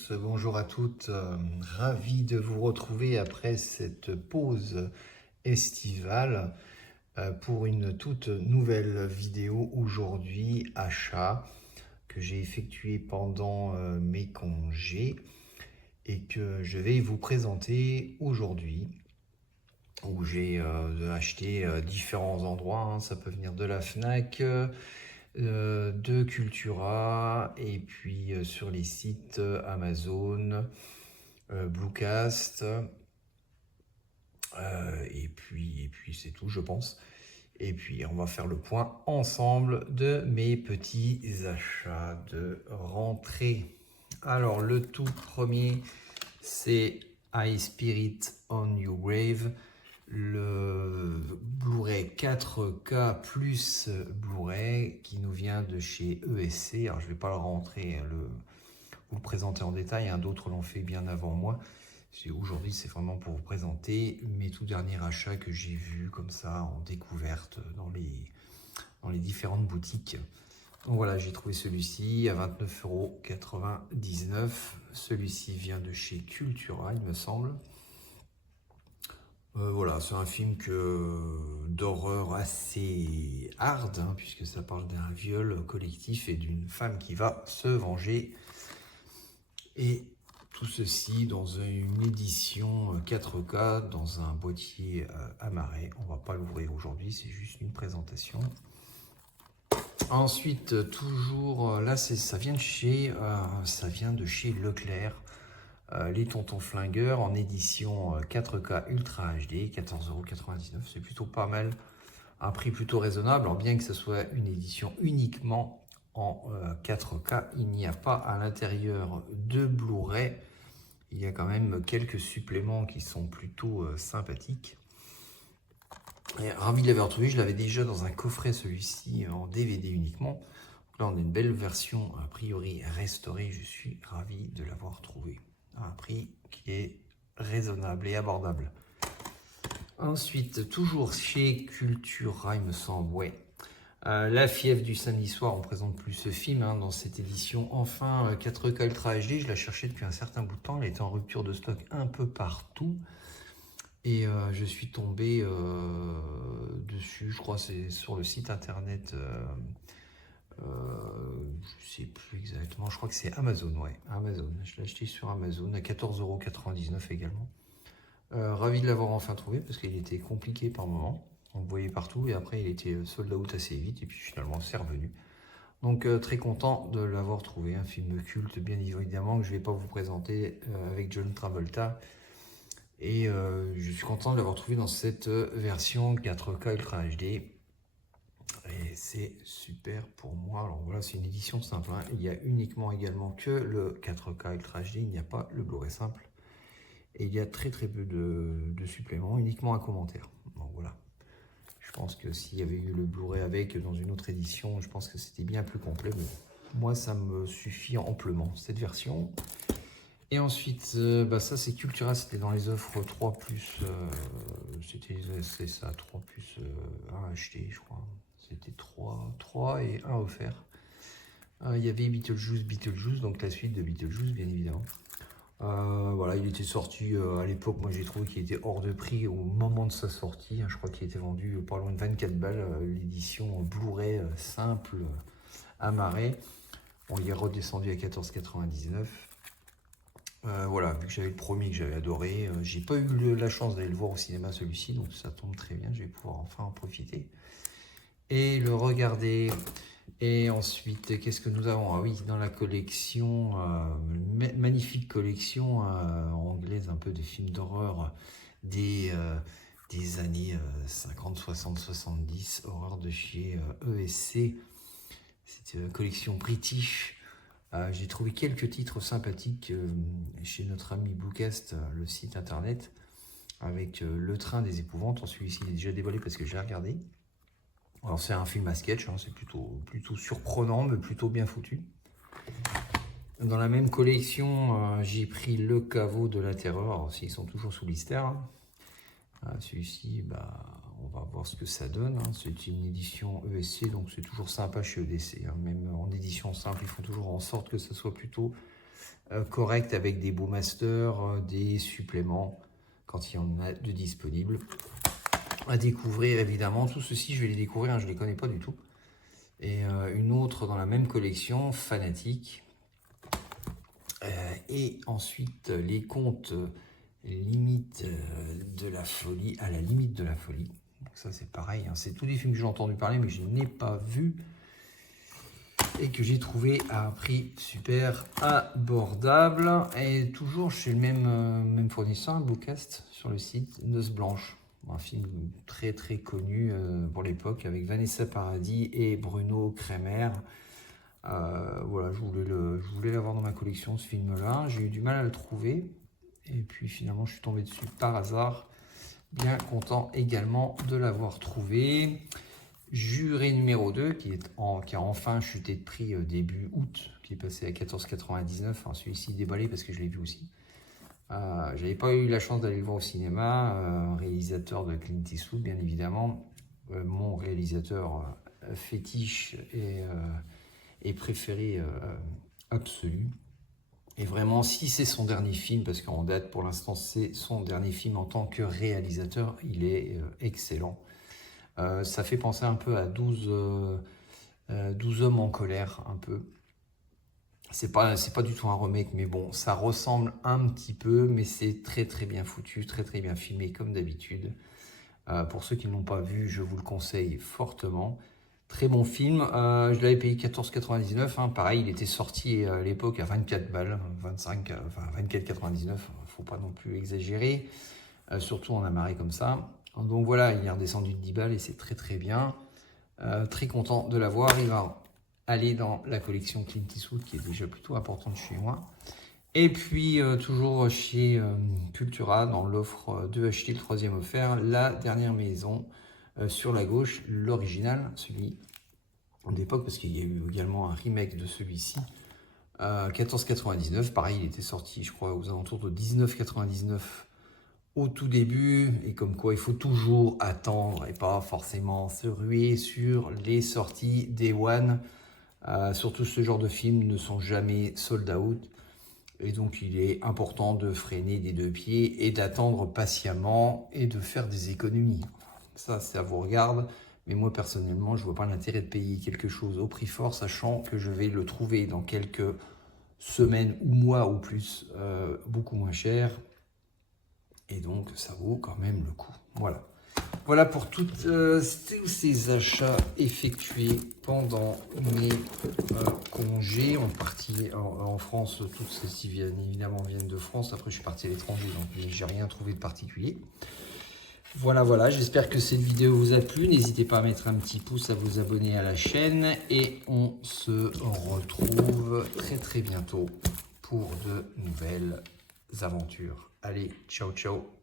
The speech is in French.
tous, bonjour à toutes. Ravi de vous retrouver après cette pause estivale pour une toute nouvelle vidéo aujourd'hui, achat que j'ai effectué pendant mes congés et que je vais vous présenter aujourd'hui, où j'ai acheté différents endroits, hein. Ça peut venir de la Fnac, de Cultura et puis sur les sites Amazon, Bluecast, et puis c'est tout, je pense. Et puis on va faire le point ensemble de mes petits achats de rentrée. Alors le tout premier, c'est iSpirit On Your Grave, le Blu-ray 4K plus Blu-ray qui nous vient de chez ESC. Alors je ne vais pas le rentrer, vous le présenter en détail, hein, d'autres l'ont fait bien avant moi. Aujourd'hui, c'est vraiment pour vous présenter mes tout derniers achats que j'ai vus comme ça en découverte dans les différentes boutiques. Donc voilà, j'ai trouvé celui-ci à 29,99 €. Celui-ci vient de chez Cultura, il me semble. Voilà, c'est un film d'horreur assez hard, hein, puisque ça parle d'un viol collectif et d'une femme qui va se venger. Et tout ceci dans une édition 4K, dans un boîtier amarré. On ne va pas l'ouvrir aujourd'hui, c'est juste une présentation. Ensuite, toujours, là, ça vient de chez Leclerc. Les Tontons Flingueurs en édition 4K Ultra HD, 14,99 €. C'est plutôt pas mal, un prix plutôt raisonnable. Alors bien que ce soit une édition uniquement en 4K, il n'y a pas à l'intérieur de Blu-ray. Il y a quand même quelques suppléments qui sont plutôt sympathiques. Et ravi de l'avoir trouvé, je l'avais déjà dans un coffret, celui-ci en DVD uniquement. Donc là on a une belle version a priori restaurée, je suis ravi de l'avoir trouvé à un prix qui est raisonnable et abordable. Ensuite, toujours chez Cultura, il me semble, ouais. La fièvre du samedi soir, on présente plus ce film hein, dans cette édition. Enfin, 4K Ultra HD, je la cherchais depuis un certain bout de temps. Elle était en rupture de stock un peu partout. Et je suis tombé dessus, je crois que c'est sur le site internet, je sais plus exactement, je crois que c'est Amazon, ouais, Amazon. Je l'ai acheté sur Amazon à 14,99 € également. Ravi de l'avoir enfin trouvé parce qu'il était compliqué par moment. On le voyait partout et après il était sold out assez vite et puis finalement c'est revenu. Donc très content de l'avoir trouvé, un film culte bien évidemment que je ne vais pas vous présenter avec John Travolta. Et je suis content de l'avoir trouvé dans cette version 4K Ultra HD. Et c'est super pour moi. Alors voilà, c'est une édition simple, hein. Il y a uniquement également que le 4K Ultra HD, il n'y a pas le Blu-ray simple. Et il y a très peu de suppléments, uniquement un commentaire. Donc voilà. Je pense que s'il y avait eu le Blu-ray avec dans une autre édition, je pense que c'était bien plus complet. Mais moi, ça me suffit amplement, cette version. Et ensuite, ça c'est Cultura, c'était dans les offres 3+, c'est ça, 3+, 1 acheté, je crois. C'était 3 et 1 offert. Il y avait Beetlejuice, donc la suite de Beetlejuice, bien évidemment. Voilà, il était sorti à l'époque, moi j'ai trouvé qu'il était hors de prix au moment de sa sortie. Hein, je crois qu'il était vendu pas loin de 24 balles, l'édition Blu-ray simple, amarré. On y est redescendu à 14,99 €. Voilà, vu que j'avais le premier que j'avais adoré, j'ai pas eu la chance d'aller le voir au cinéma celui-ci, donc ça tombe très bien, je vais pouvoir enfin en profiter et le regarder. Et ensuite, qu'est-ce que nous avons? Ah oui, dans la collection, magnifique collection anglaise, un peu des films d'horreur des années 50, 60, 70, horreur de chez ESC. C'était une collection british. J'ai trouvé quelques titres sympathiques chez notre ami Bluecast, le site internet, avec Le Train des Épouvantes. Celui-ci est déjà dévoilé parce que je l'ai regardé. Alors c'est un film à sketch, hein, c'est plutôt surprenant, mais plutôt bien foutu. Dans la même collection, j'ai pris Le Caveau de la Terreur. Alors s'ils sont toujours sous blister, hein. Celui-ci, on va voir ce que ça donne, hein. C'est une édition ESC, donc c'est toujours sympa chez EDC, hein. Même en édition simple, ils font toujours en sorte que ça soit plutôt correct avec des beaux masters, des suppléments quand il y en a de disponibles. À découvrir évidemment, tout ceci je vais les découvrir, hein, je ne les connais pas du tout. Et une autre dans la même collection, Fanatique. Et ensuite les contes limite de la folie, à la limite de la folie. Donc ça c'est pareil, hein, c'est tous des films que j'ai entendu parler mais je n'ai pas vu et que j'ai trouvé à un prix super abordable. Et toujours chez le même fournisseur, Bluecast, sur le site, Noces Blanches. Un film très très connu pour l'époque avec Vanessa Paradis et Bruno Kremer. Voilà, je voulais l'avoir dans ma collection, ce film-là. J'ai eu du mal à le trouver. Et puis finalement, je suis tombé dessus par hasard. Bien content également de l'avoir trouvé. Juré numéro 2, qui a enfin chuté de prix début août, qui est passé à 14,99. Enfin, celui-ci déballé parce que je l'ai vu aussi. J'avais pas eu la chance d'aller le voir au cinéma. Réalisateur de Clint Eastwood, bien évidemment. Mon réalisateur fétiche et préféré absolu. Et vraiment, si c'est son dernier film, parce qu'en date, pour l'instant, c'est son dernier film en tant que réalisateur, il est excellent. Ça fait penser un peu à 12 hommes en colère, un peu. C'est pas du tout un remake, mais bon, ça ressemble un petit peu, mais c'est très très bien foutu, très très bien filmé, comme d'habitude. Pour ceux qui ne l'ont pas vu, je vous le conseille fortement. Très bon film, je l'avais payé 14,99, hein. Pareil, il était sorti à l'époque à 24 balles, 25, enfin 24,99, faut pas non plus exagérer, surtout en amarré comme ça. Donc voilà, il est redescendu de 10 balles et c'est très très bien. Très content de l'avoir, il va aller dans la collection Clint Eastwood qui est déjà plutôt importante chez moi. Et puis toujours chez Cultura, dans l'offre 2 achetés, le 3e offert, La Dernière Maison. Sur la gauche, l'original, celui d'époque, parce qu'il y a eu également un remake de celui-ci, 14,99. Pareil, il était sorti, je crois, aux alentours de 19,99 au tout début. Et comme quoi, il faut toujours attendre et pas forcément se ruer sur les sorties Day One. Surtout ce genre de films ne sont jamais sold out. Et donc, il est important de freiner des deux pieds et d'attendre patiemment et de faire des économies. Ça vous regarde, mais moi personnellement, je vois pas l'intérêt de payer quelque chose au prix fort, sachant que je vais le trouver dans quelques semaines ou mois ou plus, beaucoup moins cher. Et donc, ça vaut quand même le coup. Voilà. Voilà pour tous ces achats effectués pendant mes congés. En France, toutes celles-ci bien évidemment viennent de France. Après, je suis parti à l'étranger, donc j'ai rien trouvé de particulier. Voilà, j'espère que cette vidéo vous a plu. N'hésitez pas à mettre un petit pouce, à vous abonner à la chaîne. Et on se retrouve très très bientôt pour de nouvelles aventures. Allez, ciao ciao.